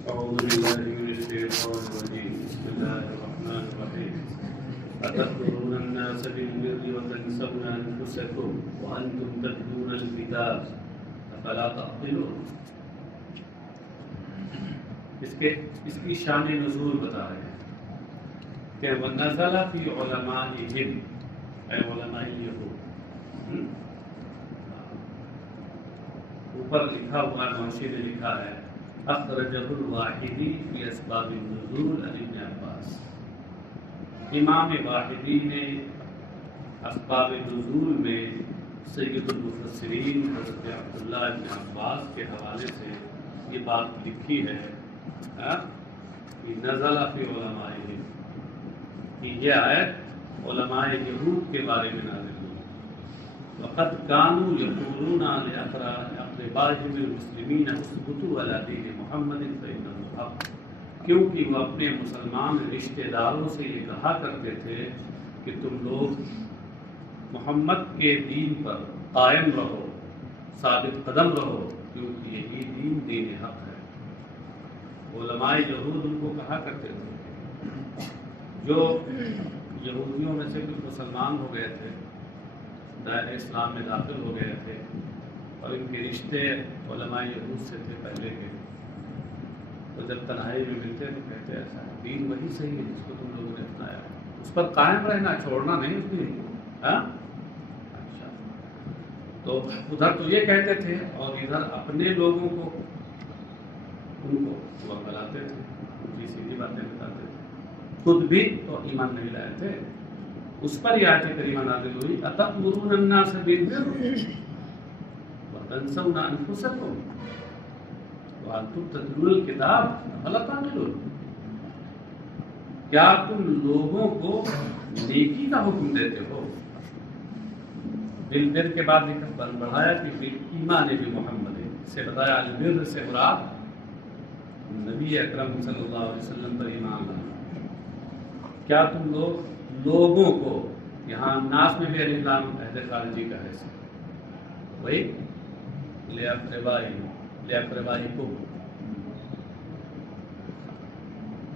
أعوذ بالله من الشيطان الرجيم بسم الله الرحمن الرحيم أتأمرون الناس بالبر وتنسون أنفسكم وأنتم تتلون الكتاب أفلا تعقلون. اس کی شان نزول بتا رہے ہیں کہ وَنَزَلَ فِي عُلَمَائِهِمْ اے علماء یہود. اوپر لکھا ہوا نوشی نے لکھا ہے اخرجہ الواحدی فی اسباب النزول عن ابن عباس. امام واحدی نے اسباب نزول میں سید المفسرین حضرت عبداللہ ابن عباس کے حوالے سے یہ بات لکھی ہے کہ نزل فی علمائہم، کہ یہ آیت علماء یہود کے بارے میں نازل ہوئی. وقد كانوا يقولون لأقربائهم المسلمين اثبتوا على دين محمد فإنه الحق، کیونکہ وہ اپنے مسلمان رشتہ داروں سے یہ کہا کرتے تھے کہ تم لوگ محمد کے دین پر قائم رہو، ثابت قدم رہو، کیونکہ یہی دین حق ہے. علماء یہود ان کو کہا کرتے تھے. جو یہودیوں میں سے کچھ مسلمان ہو گئے تھے، دائرہ اسلام میں داخل ہو گئے تھے، اور ان کے رشتے علماء یہود سے تھے پہلے کے، تو جب تنہائی میں ملتے تو کہتے ایسا ہے دین وہی صحیح ہے جس کو تم لوگوں نے اپنایا، اس پر قائم رہنا، چھوڑنا نہیں اس دین کو. اچھا، تو ادھر تو یہ کہتے تھے اور ادھر اپنے لوگوں کو ان کو وہ بلاتے تھے، اسی سیدھی باتیں بتاتے تھے. خود بھی تو ایمان نہیں لائے تھے. اس پر یہ آیت کریمہ نازل ہوئی اتأمرون الناس بالبر وتنسون انفسکم وانتم تتلون الکتاب افلا تعقلون. کیا تم لوگوں کو نیکی کا حکم دیتے ہو؟ بالبر کے بعد بڑھایا کہ بالایمان بمحمد سے بتایا البر سے مراد نبی اکرم صلی اللہ علیہ وسلم پر ایمان لانا. کیا تم لوگوں کو، یہاں ناس میں بھی الف لام عہد خارجی کا ہے، وہی لِأَقْرَبَائِكُمْ،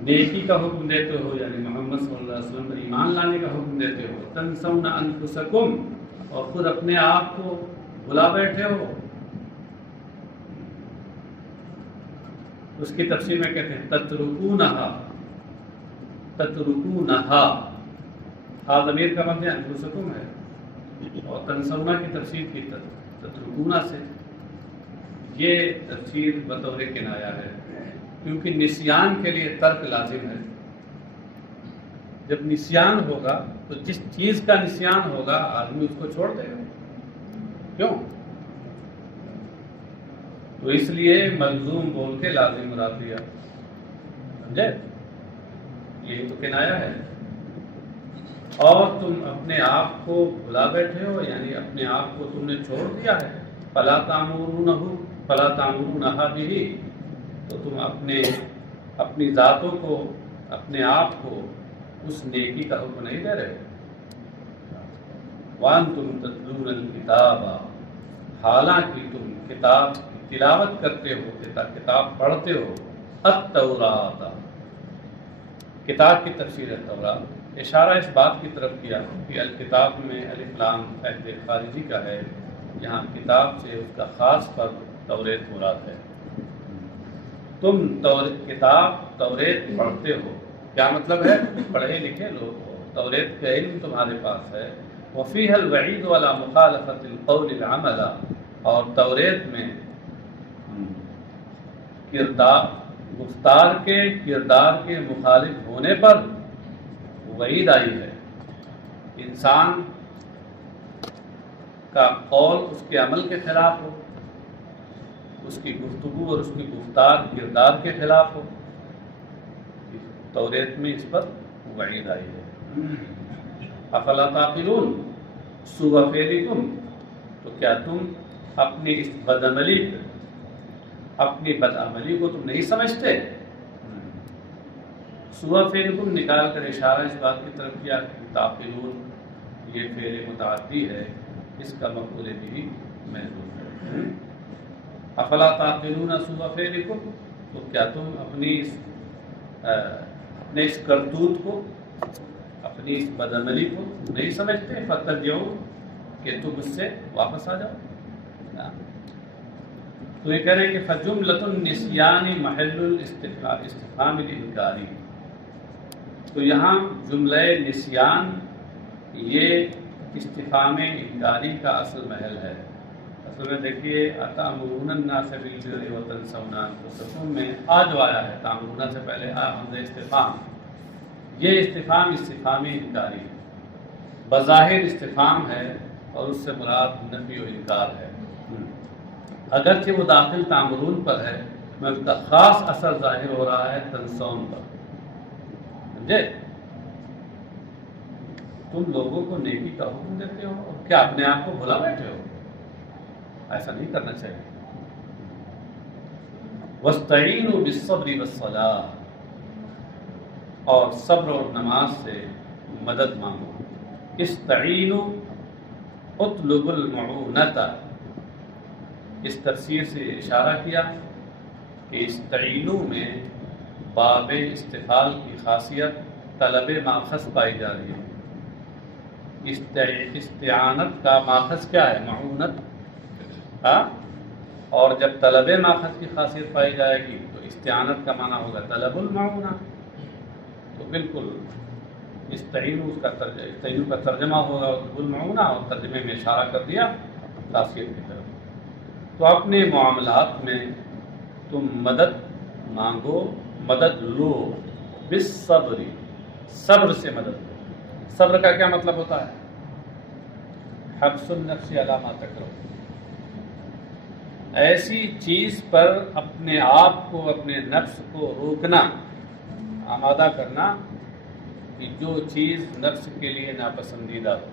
نیکی کا حکم دیتے ہو، یعنی محمد صلی اللہ علیہ وسلم پر ایمان لانے کا حکم دیتے ہو. تَنْسَوْنَ أَنفُسَكُمْ، اور خود اپنے آپ کو بھلا بیٹھے ہو. اس کی تفسیر میں کہتے ہیں تترکونہا، ہا ضمیر کا معنی انفسکم ہے، اور تنسونا کی تفسیر کی تترکونا سے. یہ تفسیر بطور کنایا ہے، کیونکہ نسیان کے لیے ترک لازم ہے. جب نسیان ہوگا تو جس چیز کا نسیان ہوگا آدمی اس کو چھوڑ دے گا. کیوں؟ تو اس لیے ملزوم بول کے لازم مراد دیا. سمجھے؟ یہی تو کنایا ہے. اور تم اپنے آپ کو بھلا بیٹھے ہو، یعنی اپنے آپ کو تم نے چھوڑ دیا ہے. فلا تامرونہا بہ، تو تم اپنی ذاتوں کو، اپنے آپ کو اس نیکی کا حکم نہیں دے رہے. وانتم تتلون الکتاب، حالانکہ تم کتاب کی تلاوت کرتے ہو، کتاب پڑھتے ہو. التوراۃ، کتاب کی تفسیر ہے تورات. اشارہ اس بات کی طرف کیا کہ الکتاب میں الف لام عہد خارجی کا ہے، یہاں کتاب سے اس کا خاص پر توریت مراد ہے. تم کتاب توریت پڑھتے ہو، کیا مطلب ہے؟ پڑھے لکھے لوگ ہو، توریت کا علم تمہارے پاس ہے. وفیہ الوعید علی مخالفۃ القول العمل، اور توریت میں گفتار کے کردار کے مخالف ہونے پر وعید آئی ہے. انسان کا قول اس کے عمل کے خلاف ہو، اس کی گفتگو اور اس کی گفتار کردار کے خلاف ہو، توریت میں اس پر وعید آئی ہے. افلا تعقلون سوء فعلکم، تو کیا تم اپنی اس بدعملی کو تم نہیں سمجھتے؟ سوء فعلکم نکال کر اشارہ اس بات کی طرف کیا کہ تعقلون یہ فعل متعدی ہے، اس کا مفعول بھی محذوف ہے. افلا تعقلون سوء فعلکم، تو کیا تم اپنے اس کرتوت کو، اپنی اس بدعملی کو نہیں سمجھتے؟ فترجعوا کہ تم اس سے واپس آ جاؤ. تو یہ کہہ رہے ہیں کہ فجملۃ النسیان محل الاستفہام الانکاری. تو یہاں جملہ نسیان یہ استفہام انکاری کا اصل محل ہے. اصل میں دیکھیے اتأمرون الناس بالبر وتنسون انفسکم میں جو آیا ہے تأمرون سے پہلے حمزہ استفہام، یہ استفہام انکاری ہے، بظاہر استفہام ہے اور اس سے مراد نفی و انکار ہے. اگرچہ وہ داخل تأمرون پر ہے مگر اس کا خاص اثر ظاہر ہو رہا ہے تنسون پر. سمجھے؟ تم لوگوں کو نیکی کا حکم دیتے ہو اور کیا اپنے آپ کو بھلا بیٹھے ہو؟ ایسا نہیں کرنا چاہیے. وَاسْتَعِينُوا بِالصَّبْرِ وَالصَّلَاةِ، اور صبر اور نماز سے مدد مانگو. استعینوا اطلب المعونۃ، اس تفسیر سے اشارہ کیا کہ استعینوا میں باب استفعال کی خاصیت طلب ماخذ پائی جا رہی ہے. استعانت کا ماخذ کیا ہے؟ معونت. اور جب طلب ماخذ کی خاصیت پائی جائے گی تو استعانت کا معنی ہوگا طلب المعونہ. تو بالکل استعینوا کا ترجمہ ہوگا طلب المعونہ، اور ترجمے میں اشارہ کر دیا خاصیت کی طرف. تو اپنے معاملات میں تم مدد مانگو، مدد لو، بالصبر، صبر سے مدد لو. صبر کا کیا مطلب ہوتا ہے؟ حبس النفس علی ما تکرہ، ایسی چیز پر اپنے آپ کو، اپنے نفس کو روکنا، آمادہ کرنا کہ جو چیز نفس کے لیے ناپسندیدہ ہو.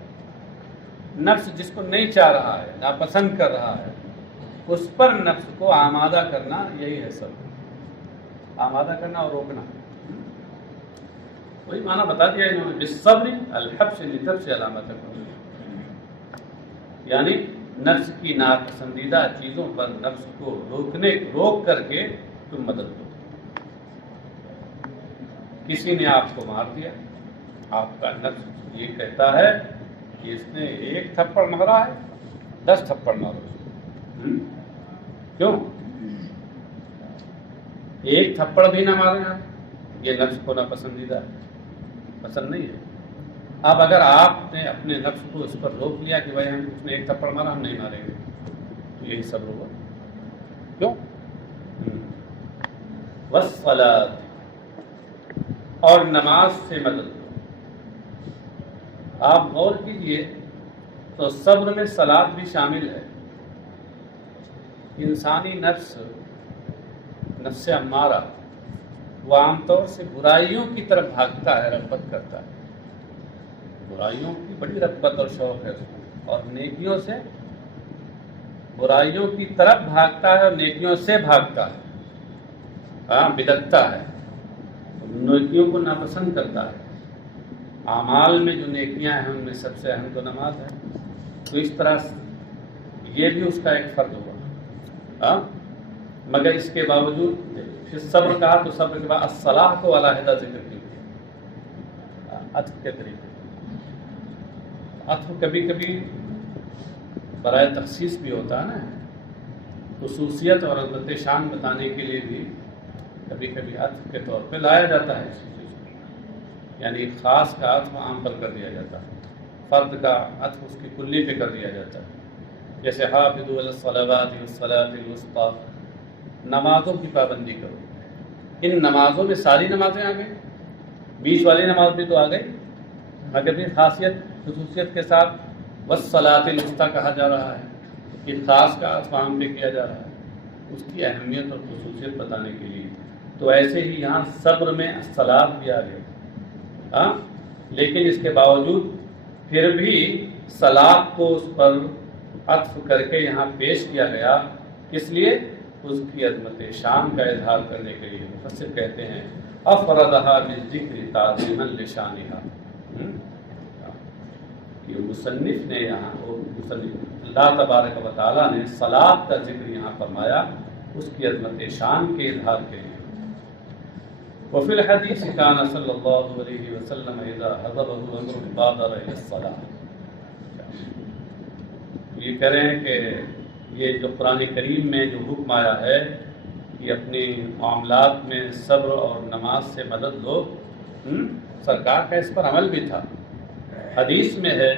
نفس جس کو نہیں چاہ رہا ہے، ناپسند کر رہا ہے، اس پر نفس کو آمادہ کرنا، یہی ہے صبر. آمادہ کرنا اور روکنا، وہی معنی بتا دیا انہوں نے. بالصبر الحبس للنفس علی ما تکرہ، یعنی نفس کی ناپسندیدہ چیزوں پر نفس کو روک کر کے تم مدد دو. کسی نے آپ کو مار دیا، آپ کا نفس یہ کہتا ہے کہ اس نے 1 تھپڑ مارا ہے، 10 تھپڑ مارو. کیوں؟ 1 تھپڑ بھی نہ مارے آپ، یہ نفس کو ناپسندیدہ ہے، پسند نہیں ہے. اب اگر آپ نے اپنے نفس کو اس پر روک لیا کہ بھائی اس نے 1 تھپڑ مارا، ہم نہیں ماریں گے، تو یہی صبر ہوا. کیوں؟ والصلاۃ، اور نماز سے مدد دو. آپ غور کیجئے تو صبر میں صلاۃ بھی شامل ہے. انسانی نفس امارہ وہ عام طور سے برائیوں کی طرف بھاگتا ہے، رغبت کرتا ہے. برائیوں کی بڑی رغبت اور شوق ہے اس کو، اور نیکیوں سے، برائیوں کی طرف بھاگتا ہے اور نیکیوں سے بھاگتا ہے. بدکتا ہے، نیکیوں کو ناپسند کرتا ہے. اعمال میں جو نیکیاں ہیں ان میں سب سے اہم تو نماز ہے. تو اس طرح یہ بھی اس کا ایک فرد ہوا. مگر اس کے باوجود پھر صبر کہا تو صبر کے بعد الصلاح کو علیحدہ ذکر کیا، عطف کے طریقے. عطف کبھی کبھی برائے تخصیص بھی ہوتا ہے نا، خصوصیت اور عظمت شان بتانے کے لیے بھی کبھی کبھی عطف کے طور پہ لایا جاتا ہے. یعنی خاص کا عطف عام پر کر دیا جاتا ہے، فرد کا عطف اس کی کلی پہ کر دیا جاتا ہے. جیسے حافظوا علی الصلوات والصلاۃ الوسطی، نمازوں کی پابندی کرو. ان نمازوں میں ساری نمازیں آ گئی، بیچ والی نماز بھی تو آ گئی، مگر بھی خصوصیت کے ساتھ والصلاۃ الوسطی کہا جا رہا ہے کہ خاص کا عطف عام پہ کیا جا رہا ہے، اس کی اہمیت اور خصوصیت بتانے کے لیے. تو ایسے ہی یہاں صبر میں الصلاۃ بھی آ گئی، لیکن اس کے باوجود پھر بھی صلاۃ کو اس پر عطف کر کے یہاں پیش کیا گیا. کس لیے؟ اس کی عظمت شان کا اظہار کرنے کے لیے. مفسر کہتے ہیں افردها بالذکر تعظیما لشانها، کہ مصنف نے یہاں، اللہ تبارک و تعالیٰ نے صلاۃ کا ذکر یہاں فرمایا اس کی عظمت شان کے اظہار کے لیے۔ وفی الحدیث کان صلی اللہ علیہ وسلم اذا حضره امر بادر الى الصلاۃ۔ یہ کہہ رہے ہیں کہ یہ جو قرآن کریم میں جو حکم آیا ہے کہ اپنے معاملات میں صبر اور نماز سے مدد لو، سرکار کا اس پر عمل بھی تھا۔ حدیث میں ہے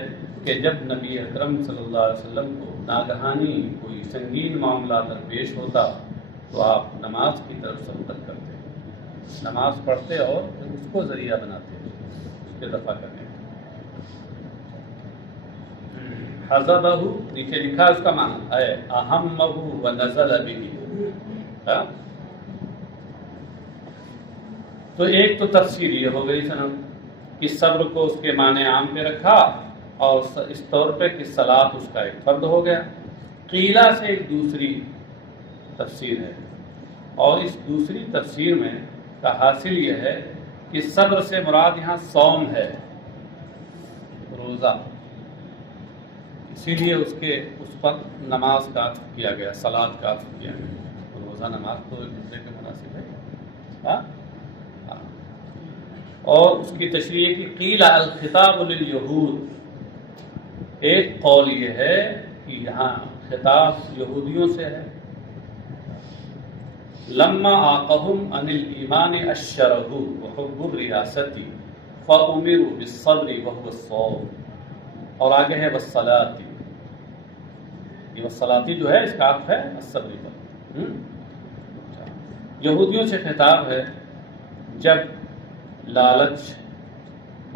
کہ جب نبی اکرم صلی اللہ علیہ وسلم کو ناگہانی کوئی سنگین معاملہ درپیش ہوتا تو آپ نماز کی طرف سبقت کرتے، نماز پڑھتے اور اس کو ذریعہ بناتے اس کے دفع کرنے۔ حضبہ نیچے لکھا اس کا معنی ہے اہمہ ونزل بہ۔ تو ایک تو تفسیر یہ ہو گئی سنم کہ صبر کو اس کے معنی عام پہ رکھا اور اس طور پہ کہ صلاۃ اس کا ایک فرد ہو گیا۔ قیلہ سے ایک دوسری تفسیر ہے، اور اس دوسری تفسیر میں کا حاصل یہ ہے کہ صبر سے مراد یہاں صوم ہے، روزہ، اسی لیے اس پر نماز کا عطف کیا گیا، صلاۃ کا عطف کیا گیا۔ روزہ نماز تو ایک دوسرے کے مناسب ہے۔ اور اس کی تشریح کی قیل الخطاب للیہود، ایک قول یہ ہے کہ یہاں خطاب یہودیوں سے ہے۔ لما آقہم عن الایمان اشرہو وحب الریاست فامروا بالصبر وهو الصوم، اور آگے ہے والصلاۃ، یہ والصلاۃ جو ہے اس کا عطف ہے الصبر پر۔ یہودیوں سے خطاب ہے جب لالچ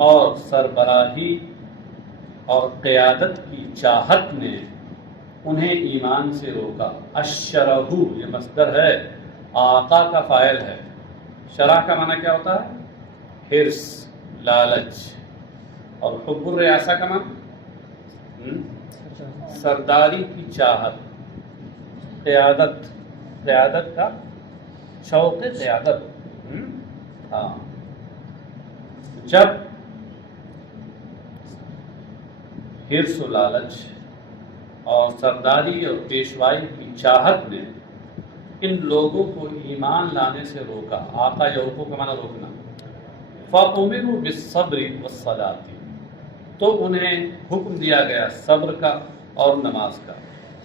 اور سربراہی اور قیادت کی چاہت نے انہیں ایمان سے روکا۔ اشرہو یہ مصدر ہے، آقا کا فاعل ہے۔ شرح کا معنی کیا ہوتا ہے؟ حرص، لالچ، اور حب الریاسہ کا معنی سرداری کی چاہت، قیادت کا شوق قیادت۔ ہاں، جب حرص و لالچ اور سرداری اور پیشوائی کی چاہت نے ان لوگوں کو ایمان لانے سے روکا۔ آقا یا حقوق کا معنی روکنا۔ فَأُمِرُوا بِالصَّبْرِ وَالصَّلَاةِ، تو انہیں حکم دیا گیا صبر کا اور نماز کا۔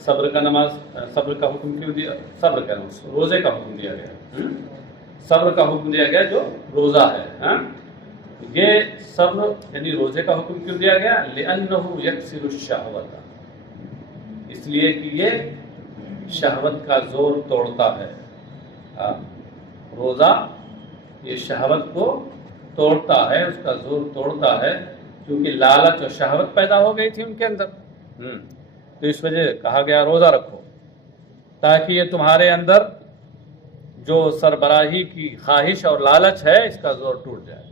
صبر کا حکم کیوں دیا؟ صبر کا روزے کا حکم دیا گیا، صبر کا حکم دیا گیا جو روزہ ہے۔ یہ صبر یعنی روزے کا حکم کیوں دیا گیا؟ لِأَنَّهُ يَكْسِرُ الشَّهْوَةَ، اس لیے کہ یہ شہوت کا زور توڑتا ہے۔ روزہ یہ شہوت کو توڑتا ہے، اس کا زور توڑتا ہے، کیونکہ لالچ اور شہوت پیدا ہو گئی تھی ان کے اندر، تو اس وجہ کہا گیا روزہ رکھو تاکہ یہ تمہارے اندر جو سربراہی کی خواہش اور لالچ ہے اس کا زور ٹوٹ جائے۔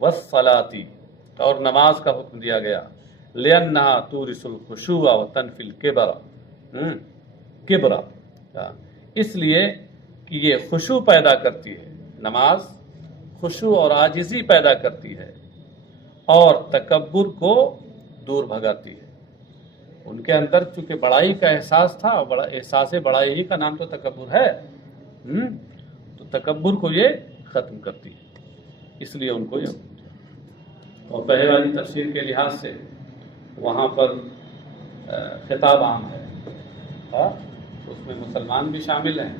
والصلاۃ، اور نماز کا حکم دیا گیا، لأنها تورث الخشوع وتنفی الکبر، کبر، اس لیے کہ یہ خشوع پیدا کرتی ہے، نماز خشوع اور عاجزی پیدا کرتی ہے اور تکبر کو دور بھگاتی ہے۔ ان کے اندر چونکہ بڑائی کا احساس تھا، احساس بڑائی ہی کا نام تو تکبر ہے، تو تکبر کو یہ ختم کرتی ہے، اس لیے ان کو یہ۔ اور پہلے والی تفسیر کے لحاظ سے وہاں پر خطاب عام ہے، اس میں مسلمان بھی شامل ہیں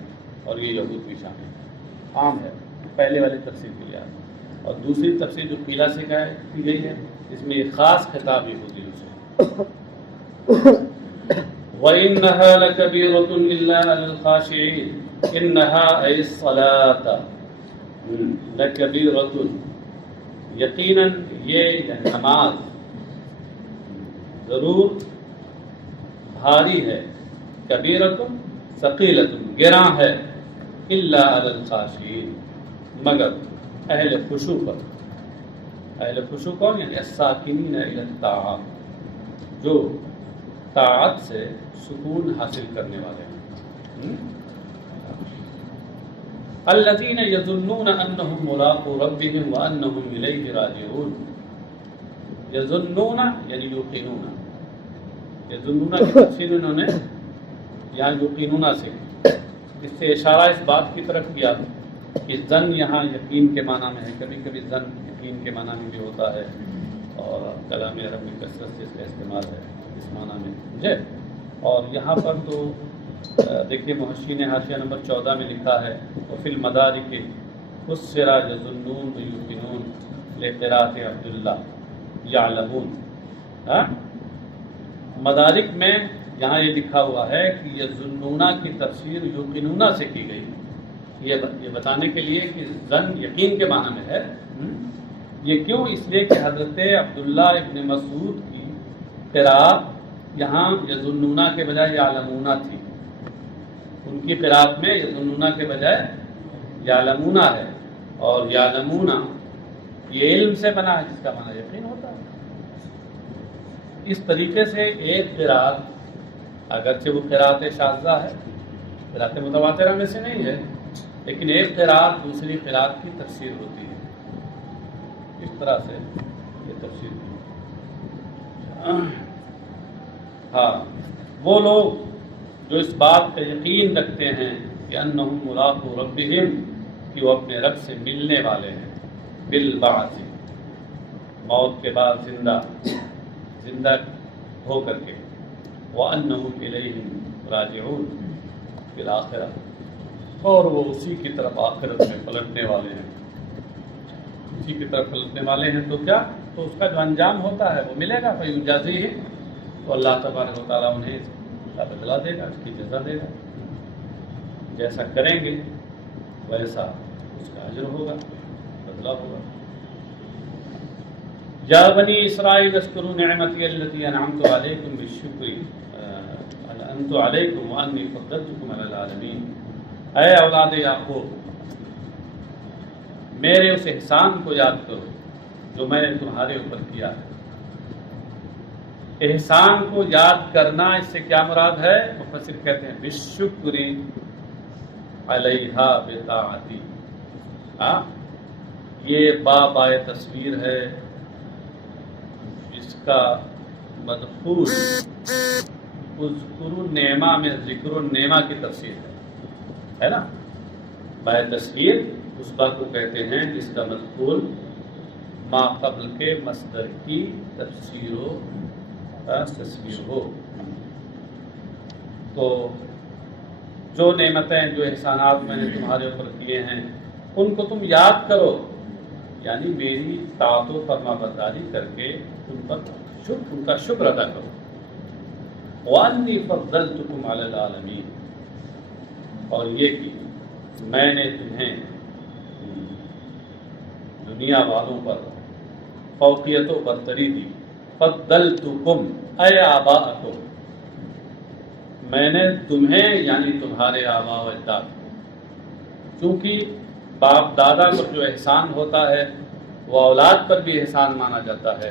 اور یہ یہود بھی شامل ہیں، عام ہے پہلے والی تفسیر کے لحاظ۔ اور دوسری تفسیر جو قیلہ سے کی گئی ہے اس میں ایک خاص خطاب یہودیوں سے۔ وَإِنَّهَا لَكَبِيرَةٌ إِلَّا عَلَى الْخَاشِعِينَ، إِنَّهَا أَيِ الصَّلَاةَ لَكَبِيرَةٌ، یقیناً یہ نماز ضرور بھاری ہے، کبیرۃ ثقیلۃ گراں ہے، الا علی الخاشعین مگر اہل خشوع پر۔ اہل خشوع کون؟ یعنی الساکنین الی الطاعات، جو طاعت سے سکون حاصل کرنے والے ہیں۔ الذین یظنون انہم ملاقو ربہم وانہم الیہ راجعون، یظنون یعنی یوقنون، یظنون کی تفسیر انہوں نے یہاں یوقنون سے، اس سے اشارہ اس بات کی طرف کیا کہ زن یہاں یقین کے معنی میں ہے، کبھی کبھی زن یقین کے معنی میں بھی ہوتا ہے، اور کلام عرب میں کثرت سے اس کا استعمال ہے اس معنی میں، سمجھے؟ اور یہاں پر تو دیکھیے محشی نے حاشیہ نمبر 14 میں لکھا ہے وفی المدارک فسر یظنون یوقنون لقراءۃ عبداللہ یعلمون۔ مدارک میں یہاں یہ لکھا ہوا ہے کہ یظنون کی تفسیر یوقنون سے کی گئی، یہ بتانے کے لیے کہ زن یقین کے معنی میں ہے۔ یہ کیوں؟ اس لیے کہ حضرت عبداللہ ابن مسعود کی قراءت یہاں یظنون کے بجائے یعلمون تھی، ان کی قراءت میں یظنون کے بجائے یعلمون ہے، اور یعلمون یہ علم سے بنا ہے جس کا معنی یقین ہوتا ہے۔ اس طریقے سے ایک قراءت اگرچہ وہ قراءت شاذہ ہے، قراءت متواترہ میں سے نہیں ہے، لیکن ایک قراءت دوسری قراءت کی تفسیر ہوتی ہے، اس طرح سے یہ تفسیر کی۔ ہاں، وہ لوگ جو اس بات پہ یقین رکھتے ہیں کہ انہم ملاقو ربہم، کہ وہ اپنے رب سے ملنے والے ہیں، بالبعث، موت کے بعد زندہ ہو کر کے، وَأَنَّهُمْ إِلَيْهِ رَاجِعُونَ فِي الْآخِرَةِ، اور وہ اسی کی طرف آخرت میں پلٹنے والے ہیں، اسی کی طرف پلٹنے والے ہیں۔ تو کیا؟ تو اس کا جو انجام ہوتا ہے وہ ملے گا، فَيُجَازِيهِمْ، تو اللہ تبارک و تعالیٰ انہیں اس کا بدلہ دے گا، اس کی جزا دے گا، جیسا کریں گے ویسا اس کا اجر ہوگا، بدلہ ہوگا۔ یا بنی اسرائیل اذکروا نعمتی التی انعمت علیکم بالشکر انعمت علیکم وانی فضلتکم علی العالمین۔ اے اولاد یعقوب، میرے اس احسان کو یاد کرو جو میں نے تمہارے اوپر کیا ہے۔ احسان کو یاد کرنا، اس سے کیا مراد ہے؟ مفسر کہتے ہیں بالشکر علیہا بطاعتی۔ یہ بائے تصویر ہے، اس کا مدخول اذکر النعمہ میں ذکر النعمہ کی تفسیر ہے نا، بائے تصویر اس بات کو کہتے ہیں جس کا مدخول ما قبل کے مصدر کی تصویر ہو۔ تو جو نعمتیں، جو احسانات میں نے تمہارے اوپر کیے ہیں ان کو تم یاد کرو، یعنی میری طاعت و فرما برداری کر کے ان کا شکر ادا کرو۔ وَأَنِّي فَضَّلْتُكُمْ عَلَى الْعَالَمِينَ، اور یہ کہ میں نے تمہیں دنیا والوں پر فوقیت و برتری دی۔ فَضَّلْتُكُمْ اے آباءکم، میں نے تمہیں یعنی تمہارے آباء و اجداد، چونکہ باپ دادا پر جو احسان ہوتا ہے وہ اولاد پر بھی احسان مانا جاتا ہے،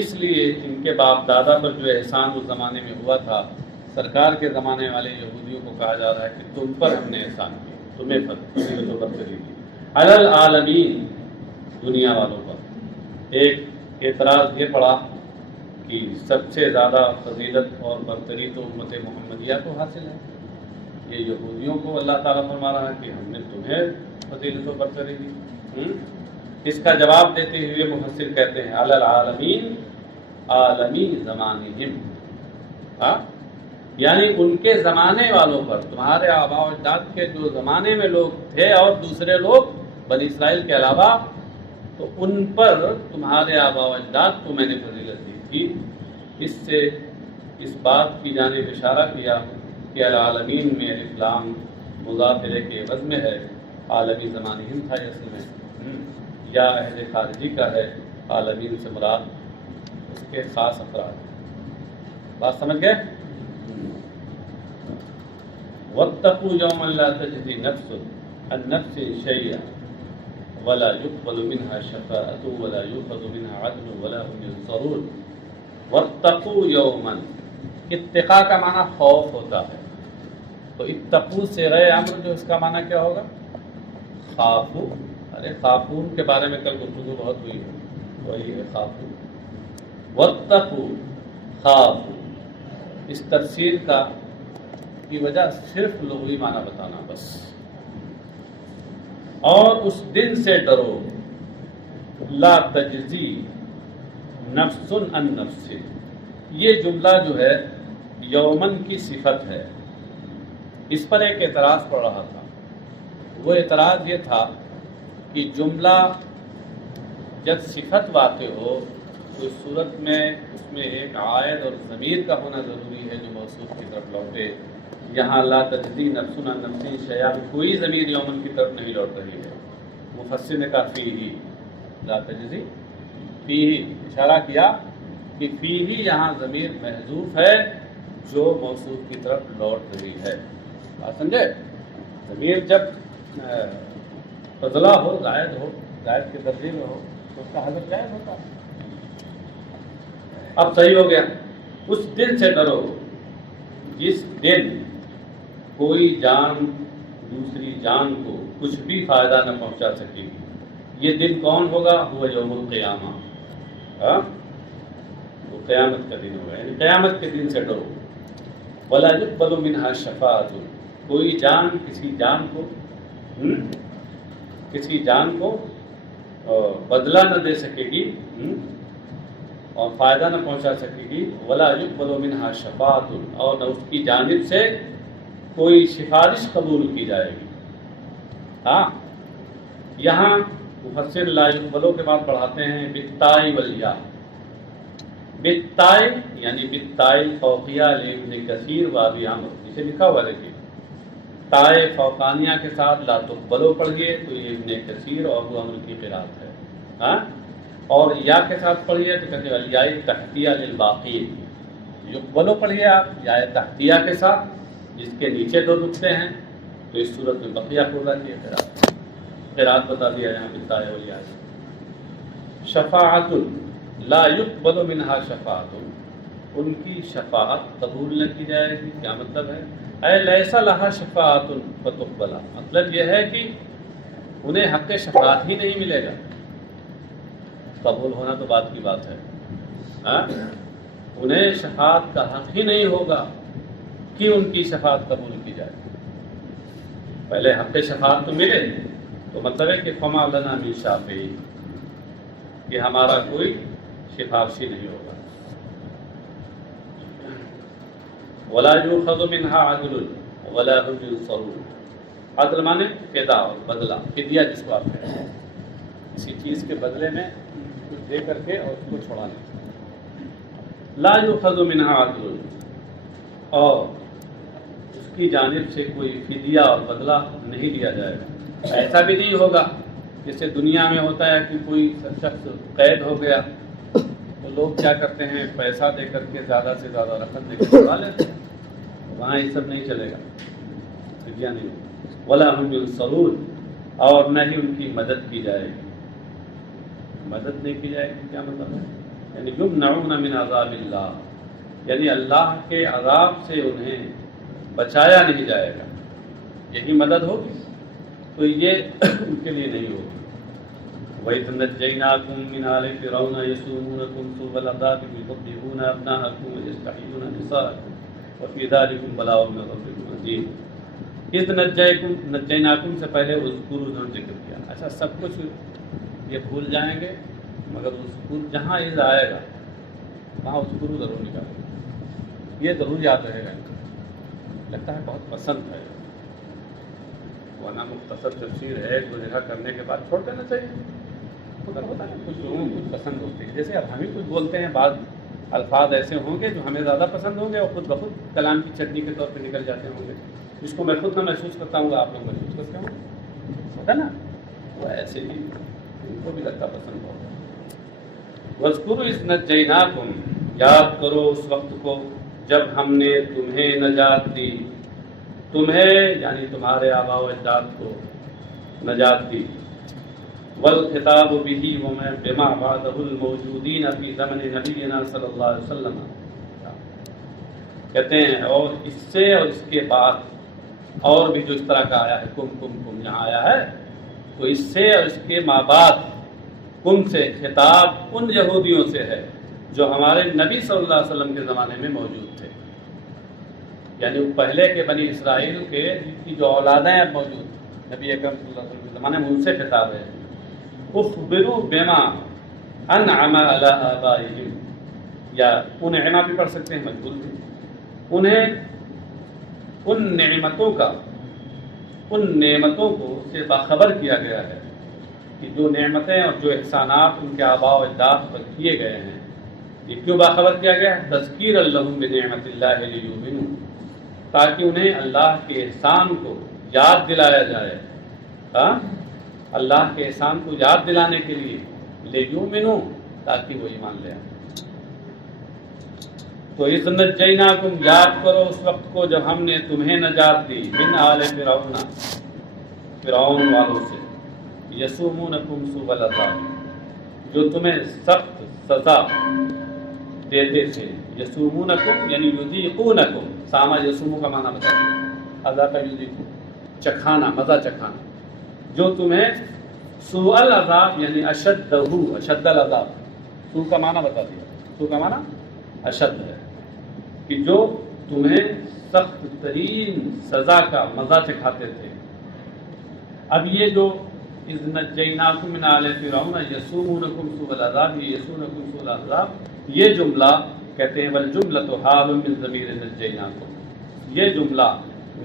اس لیے ان کے باپ دادا پر جو احسان اس زمانے میں ہوا تھا، سرکار کے زمانے والے یہودیوں کو کہا جا رہا ہے کہ تم پر ہم نے احسان کیا، تمہیں تو برتری دی، علی العالمین، دنیا والوں پر۔ ایک اعتراض یہ پڑا کہ سب سے زیادہ فضیلت اور برتری تو امت محمدیہ کو حاصل ہے، یہ یہودیوں کو اللہ تعالیٰ فرما رہا ہے کہ ہم نے تمہیں فضیلت و برتری دی۔ اس کا جواب دیتے ہوئے مفسر کہتے ہیں علی العالمین، عالمی زمانہم، یعنی ان کے زمانے والوں پر، تمہارے آباء و اجداد کے جو زمانے میں لوگ تھے اور دوسرے لوگ بنی اسرائیل کے علاوہ، تو ان پر تمہارے آباء و اجداد کو میں نے فضیلت دی تھی۔ اس سے اس بات کی جانب اشارہ کیا کہ العالمین میں الف لام مضاف الیہ کے عوض میں ہے، عالمی زمانہم تھا اصل میں، یا اہل خارجی کا ہے، عالمین سے مراد اس کے خاص افراد۔ بات سمجھ گئے؟ وَاتَّقُوا يَوْمًا لَا تَجْزِي نَفْسٌ عَن نَفْسٍ شَيْئًا وَلَا يُقْبَلُ مِنْهَا شَفَاعَةٌ وَلَا يُؤْخَذُ مِنْهَا عَدْلٌ وَلَا هُمْ يُنصَرُونَ۔ وَاتَّقُوا يَوْمًا، اتقاء کا معنی خوف ہوتا ہے، تو اتقوا سے غیر امر جو اس کا معنی کیا ہوگا؟ خافو، ارے خافون کے بارے میں کل گفتگو بہت ہوئی ہے، وہی ہے خافو۔ واتقوا، خافو، اس تفسیر کا کی وجہ صرف لغوی معنی بتانا بس. اور اس دن سے ڈرو لا تجزی نفس عن نفس. یہ جملہ جو ہے یومن کی صفت ہے. اس پر ایک اعتراض پڑ رہا تھا. وہ اعتراض یہ تھا کہ جملہ جب صفت واقع ہو تو اس صورت میں اس میں ایک عائد اور ضمیر کا ہونا ضروری ہے جو موصوف کی طرف لوٹے. یہاں لا تجزی نفس عن نفس شیئا کوئی ضمیر یومن کی طرف نہیں لوٹ رہی ہے. مفسر نے کہا فیہ لا تجزی فیہ، اشارہ کیا کہ فیہ یہاں ضمیر محذوف ہے جو موصوف کی طرف لوٹ رہی ہے. بات سمجھے؟ ضمیر جب فضلہ ہو، زائد ہو، زائد کے درجے میں ہو تو اس کا حذف جائز ہوتا ہے. اب صحیح ہو گیا. اس دن سے ڈرو جس دن کوئی جان دوسری جان کو کچھ بھی فائدہ نہ پہنچا سکے گی. یہ دن کون ہوگا؟ ہوا یوم القیامہ. وہ قیامت کا دن ہوگا. یعنی قیامت کے دن سے ڈرو. ولا یقبل منہا شفاعۃ، کوئی جان کسی جان کو بدلہ نہ دے سکے گی اور فائدہ نہ پہنچا سکے گی. ولا یقبل منہا شفاعۃ، اور نہ اس کی جانب سے کوئی سفارش قبول کی جائے گی. ہاں، یہاں مفسر لا یقبلو کے بعد پڑھاتے ہیں بالتاء والیاء. بالتاء یعنی بالتاء فوقیہ لابن کثیر واوی عمرو، اسے لکھا ہوا دیکھیے. تائے فوقانیہ کے ساتھ لا تقبلو پڑھیے تو یہ ابن کثیر اور ابو عمرو کی قرات ہے. ہاں، اور یا کے ساتھ پڑھیے تو کہتے ہیں الیاء تحتیہ للباقی. یقبلو پڑھیے آپ یا تحتیہ کے ساتھ جس کے نیچے دو نقطے ہیں تو اس صورت میں بقیہ ہو جاتی ہے قرات بتا دیا یہاں بالتاء والیاء. شفاعت لا یقبل منہا شفاعت، ان کی شفاعت قبول نہ کی جائے گی. کیا مطلب ہے؟ اے لیس لہا شفاعت فتقبل، مطلب یہ ہے کہ انہیں حق شفاعت ہی نہیں ملے گا. قبول ہونا تو بات کی بات ہے. انہیں شفاعت کا حق ہی نہیں ہوگا کہ ان کی شفاعت قبول کی جائے. پہلے حق شفاعت تو ملے تو مطلب ہے کہ فما لنا من شافع، کہ ہمارا کوئی سفارشی نہیں ہوگا. ولا یؤخذ منها عدل ولا هم ينصرون. عدل مانے فدا اور بدلہ، فدیہ جس کو آپ کہتے ہیں، کسی چیز کے بدلے میں کچھ دے کر کے اور اس کو چھڑانا. لا یؤخذ منها عدل، اور اس کی جانب سے کوئی فدیہ اور بدلہ نہیں لیا جائے گا. ایسا بھی نہیں ہوگا جیسے دنیا میں ہوتا ہے کہ کوئی شخص قید ہو گیا تو لوگ کیا کرتے ہیں پیسہ دے کر کے زیادہ سے زیادہ رقم دے کے چھڑا لیتے ہیں. وہاں یہ سب نہیں چلے گا، فدیہ نہیں. ولا هم ينصرون، اور نہ ہی ان کی مدد کی جائے گی. مدد نہیں کی جائے گی کیا مطلب ہے؟ یعنی یمنعون من عذاب اللہ، یعنی اللہ کے عذاب سے انہیں بچایا نہیں جائے گا. یہی مدد ہوگی تو یہ ان کے لیے نہیں ہوگی. وَإِذْ نَجَّيْنَاكُمْ مِنْ آلِ فِرْعَوْنَ يَسُومُونَكُمْ سُوءَ الْعَذَابِ يُذَبِّحُونَ أَبْنَاءَكُمْ وَيَسْتَحْيُونَ نِسَاءَكُمْ وَفِي ذَلِكُمْ بَلَاءٌ مِنْ رَبِّكُمْ عَظِيمٌ. اِذْ نَجَّيْنَاكُمْ سے پہلے اذکروا انہوں نے ذکر کیا. اچھا، سب کچھ یہ بھول جائیں گے مگر اذکر جہاں اذ آئے گا وہاں اذکروا ضرور نکالیں گے. یہ ضرور یاد رہے گا. لگتا ہے بہت پسند ہے، ورنہ مختصر تفسیر ہے ایک دو جگہ کرنے کے بعد چھوڑ دینا چاہیے. مگر ہوتا ہے کچھ لوگوں کو کچھ پسند ہوتی ہے. جیسے اب ہم ہی کچھ بولتے ہیں، بعض الفاظ ایسے ہوں گے جو ہمیں زیادہ پسند ہوں گے اور خود بخود کلام کی چٹنی کے طور پہ نکل جاتے ہوں گے. جس کو میں خود نہ محسوس کرتا ہوں گا آپ لوگ محسوس کرتے ہوں گے، ہوتا نا. وہ ایسے ہی ان کو بھی لگتا پسند ہوگا. وَاذْكُرُوا إِذْ نَجَّيْنَاكُمْ، یاد کرو اس وقت کو جب ہم نے تمہیں نجات دی. تمہیں یعنی تمہارے آباء و اجداد کو نجات دی. والخطاب به وما بما بعده الموجودين في زمن نبینا صلی اللہ علیہ وسلم، کہتے ہیں اور اس سے اور اس کے بعد اور بھی جو اس طرح کا آیا ہے کم یہاں آیا ہے تو اس سے اور اس کے ماں بعد کم سے خطاب ان یہودیوں سے ہے جو ہمارے نبی صلی اللہ علیہ وسلم کے زمانے میں موجود تھے. یعنی وہ پہلے کے بنی اسرائیل کے کی جو اولادیں اب موجود نبی اکرم صلی اللہ علیہ وسلم کے زمانے میں ان سے خطاب ہے. اخبروا بما انعم علی آبائہم، یا انعما بھی پڑھ سکتے ہیں مجبور بھی. انہیں ان نعمتوں کو سے باخبر کیا گیا ہے کہ جو نعمتیں اور جو احسانات ان کے آباء و اجداد پر کیے گئے ہیں، یہ کیوں باخبر کیا گیا ہے؟ تذکیر لہم بنعمت اللہ لیؤمنوا، تاکہ انہیں اللہ کے احسان کو یاد دلایا جائے. اللہ کے احسان کو یاد دلانے کے لیے لیؤمنوا، تاکہ وہ ایمان لے آئیں. تو اذ نجیناکم، یاد کرو اس وقت کو جب ہم نے تمہیں نجات دی، من آل فرعون، فرعون والوں سے، یسومونکم سوء العذاب، جو تمہیں سخت سزا دیتے تھے. یسومونکم یعنی یذیقونکم، ساما یسومو کا معنی بتا دیا، عذاب یذیقو، چکھانا، مزہ چکھانا. جو تمہیں سوء العذاب یعنی اشدہ، اشد العذاب، سوء کا معنی بتا دیا، سوء کا معنی اشد ہے، کہ جو تمہیں سخت ترین سزا کا مزہ چکھاتے تھے. اب یہ جو اذ نجیناکم من آل فرعون یسومونکم سوء العذاب، یہ یسومونکم سوء العذاب، یہ جملہ کہتے ہیں والجملۃ حال من ضمیر نجیناکم، یہ جملہ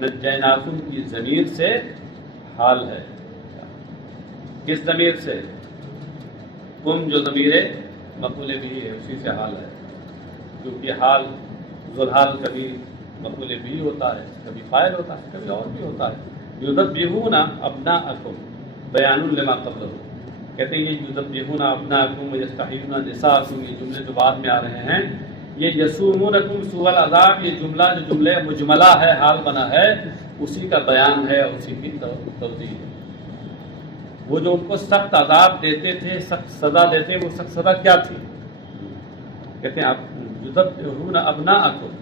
نجیناکم کی ضمیر سے حال ہے. کس ضمیر سے؟ کم جو ضمیر مفعول بھی ہے اسی سے حال ہے، کیونکہ حال ذوالحال کبھی مفعول بھی ہوتا ہے، کبھی فاعل ہوتا ہے، کبھی اور بھی ہوتا ہے. یذبحون ابناءکم بیان لما قبلہ، کہتے ہیں یہ یذبحون ابناءکم ویستحیون نساءکم، یہ جملے جو بعد میں آ رہے ہیں، یہ یسومونکم سوء العذاب، یہ جملہ جو جملے مجملہ ہے، حال بنا ہے، اسی کا بیان ہے اور اسی کی توضیح ہے. وہ جو ان کو سخت عذاب دیتے تھے، سخت سزا دیتے، وہ سخت سزا کیا تھی؟ کہتے ہیں یذبحون ابناءکم،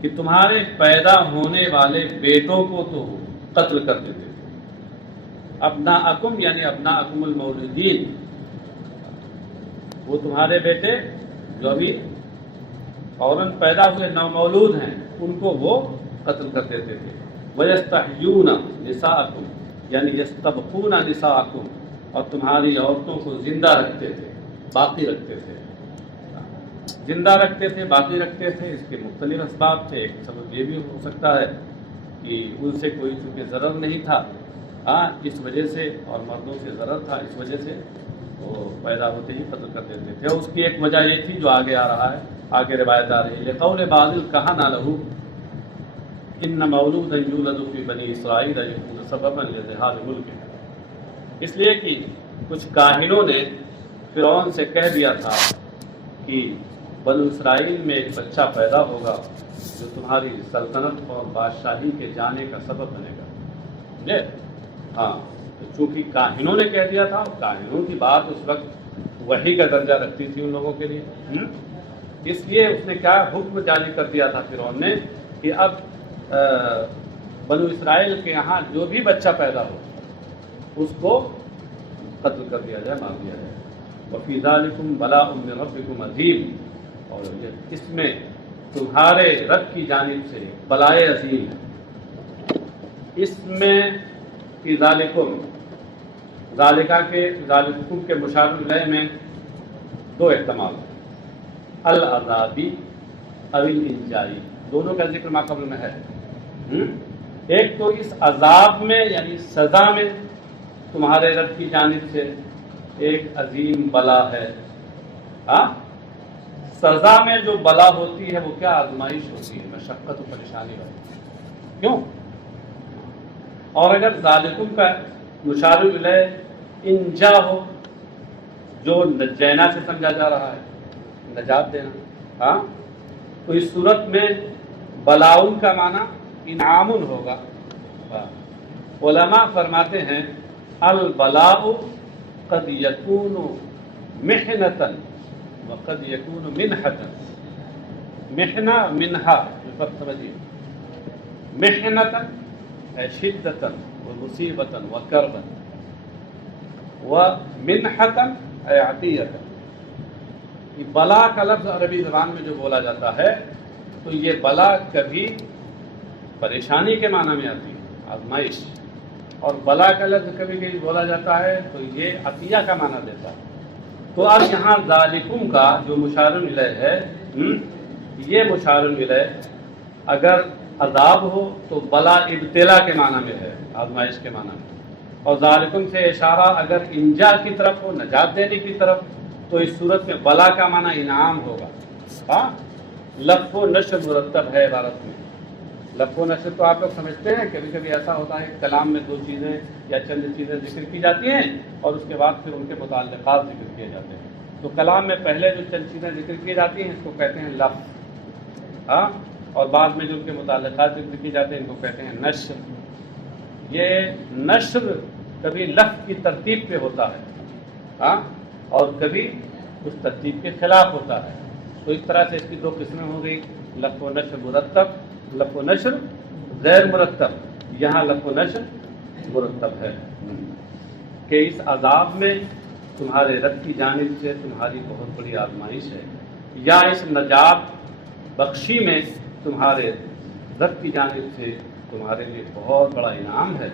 کہ تمہارے پیدا ہونے والے بیٹوں کو تو قتل کر دیتے تھے. ابناءکم یعنی ابناءکم المولودین، وہ تمہارے بیٹے جو ابھی فوراً پیدا ہوئے نومولود ہیں، ان کو وہ قتل کر دیتے تھے. وَيَسْتَحْيُونَ نِسَاءَكُمْ یعنی یستبقون نساءکم، اور تمہاری عورتوں کو زندہ رکھتے تھے، باقی رکھتے تھے. زندہ رکھتے تھے، باقی رکھتے تھے، اس کے مختلف اسباب تھے. ایک سبب یہ بھی ہو سکتا ہے کہ ان سے کوئی چونکہ ضرر نہیں تھا، اس وجہ سے، اور مردوں سے ضرر تھا، اس وجہ سے وہ پیدا ہوتے ہی قتل کر دیتے تھے. اس کی ایک وجہ یہ تھی جو آگے آ رہا ہے، آگے روایت آ رہی ہے، لقول بعض الکہنہ لہ ان مولودا یولد فی بنی اسرائیل یکون سببا لذہاب ملکہ، اس لیے کہ کچھ کاہنوں نے فرعون سے کہہ دیا تھا کہ بنو اسرائیل میں ایک بچہ پیدا ہوگا جو تمہاری سلطنت اور بادشاہی کے جانے کا سبب بنے گا. ہاں، چونکہ کاہنوں نے کہہ دیا تھا، کاہنوں کی بات اس وقت وحی کا درجہ رکھتی تھی ان لوگوں کے لیے، اس لیے اس نے کیا حکم جاری کر دیا تھا فرعون نے کہ اب بنو اسرائیل کے یہاں جو بھی بچہ پیدا ہو اس کو قتل کر دیا جائے، مار دیا جائے. وفی ذالکم بلاء من ربکم عظیم، اور اس میں تمہارے رب کی جانب سے بلائے عظیم ہے. اس میں فی ذالکم، ذالکہ کے ذالکم کے مشار الیہ میں دو احتمال، العذابی او الانجائی، دونوں کا ذکر ما قبل میں ہے. ایک تو اس عذاب میں یعنی سزا میں تمہارے رب کی جانب سے ایک عظیم بلا ہے. سزا میں جو بلا ہوتی ہے وہ کیا آزمائش ہوتی ہے، مشقت و پریشانی ہوتی ہے. کیوں؟ اور اگر ذالکم کا مشار الیہ انجا ہو، جو نجینا سے سمجھا جا رہا ہے، نجات دینا، تو اس صورت میں بلاؤن کا معنی انعام ہوگا. علماء فرماتے ہیں البلاء قد یکون محنۃ وقد یکون منحۃ. محنہ منحہ فرق سمجھیے، محنۃ شدۃ ومصیبۃ وکربۃ، ومنحۃ عطیۃ. بلا کا لفظ عربی زبان میں جو بولا جاتا ہے تو یہ بلا کبھی پریشانی کے معنی میں آتی ہے، آزمائش. اور بلا کا لفظ کبھی کبھی بولا جاتا ہے تو یہ عطیہ کا معنی دیتا ہے. تو اب یہاں ذالکم کا جو مشار الیہ ہے، یہ مشار الیہ اگر عذاب ہو تو بلا ابتلا کے معنی میں ہے، آزمائش کے معنی میں. اور ذالکم سے اشارہ اگر انجا کی طرف ہو، نجات دینے کی طرف، تو اس صورت میں بلا کا معنی انعام ہوگا. ہاں، لف و نشر مرتب ہے عبارت میں. لف و نشر تو آپ لوگ سمجھتے ہیں، کبھی کبھی ایسا ہوتا ہے کہ کلام میں دو چیزیں یا چند چیزیں ذکر کی جاتی ہیں اور اس کے بعد پھر ان کے متعلقات ذکر کیے جاتے ہیں. تو کلام میں پہلے جو چند چیزیں ذکر کی جاتی ہیں اس کو کہتے ہیں لفظ، ہاں، اور بعد میں جو ان کے متعلقات ذکر کی جاتے ہیں ان کو کہتے ہیں نشر. یہ نشر کبھی لفظ کی ترتیب پہ ہوتا ہے، ہاں، اور کبھی اس ترتیب کے خلاف ہوتا ہے. تو اس طرح سے اس کی دو قسمیں ہو گئی، لف و نشر مرتب، لف و نشر غیر مرتب. یہاں لف و نشر مرتب ہے کہ اس عذاب میں تمہارے رب کی جانب سے تمہاری بہت بڑی آزمائش ہے، یا اس نجات بخشی میں تمہارے رب کی جانب سے تمہارے لیے بہت بڑا انعام ہے.